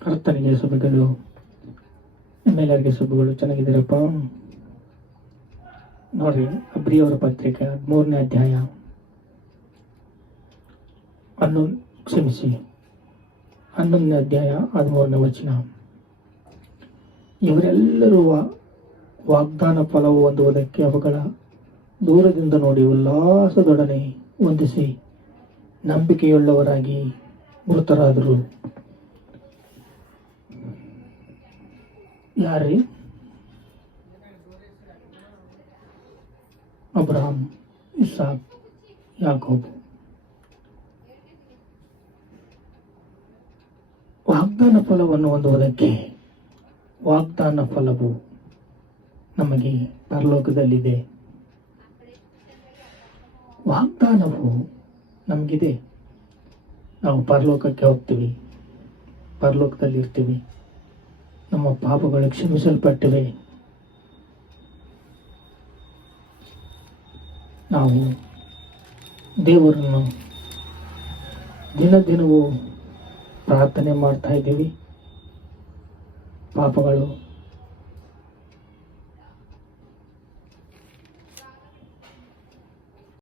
ಕರ್ತನಿಗೆ ಸಭೆಗಳು ನಿಮ್ಮೆಲ್ಲರಿಗೆ ಸಭೆಗಳು ಚೆನ್ನಾಗಿದ್ದೀರಪ್ಪ. ನೋಡ್ರಿ ಅಬ್ರಿಯವರ ಪತ್ರಿಕೆ ಮೂರನೇ ಅಧ್ಯಾಯ. ಹನ್ನೊಂದು ಕ್ಷಮಿಸಿ. ಹನ್ನೊಂದನೇ ಅಧ್ಯಾಯ ಹದಿಮೂರನೇ ವಚನ. ಇವರೆಲ್ಲರೂ ವಾಗ್ದಾನ ಫಲವು ಹೊಂದುವುದಕ್ಕೆ ಅವುಗಳ ದೂರದಿಂದ ನೋಡಿ ಉಲ್ಲಾಸದೊಡನೆ ಹೊಂದಿಸಿ ನಂಬಿಕೆಯುಳ್ಳವರಾಗಿ ಮೃತರಾದರು. ಯಾರೇ ಅಬ್ರಹಾಮ್ ಇಸಾಕ್, ಯಾಕೋಬ್. ವಾಗ್ದಾನ ಫಲವನ್ನು ಹೊಂದುವುದಕ್ಕೆ ವಾಗ್ದಾನ ಫಲವು ನಮಗೆ ಪರಲೋಕದಲ್ಲಿದೆ. ವಾಗ್ದಾನವು ನಮಗಿದೆ. ನಾವು ಪರಲೋಕಕ್ಕೆ ಹೋಗ್ತೀವಿ ಪರಲೋಕದಲ್ಲಿ ಇರ್ತೀವಿ ನಮ್ಮ ಪಾಪಗಳು ಕ್ಷಮಿಸಲ್ಪಟ್ಟಿವೆ. ನಾವು ದೇವರನ್ನು ದಿನ ದಿನವೂ ಪ್ರಾರ್ಥನೆ ಮಾಡ್ತಾ ಇದ್ದೀವಿ. ಪಾಪಗಳು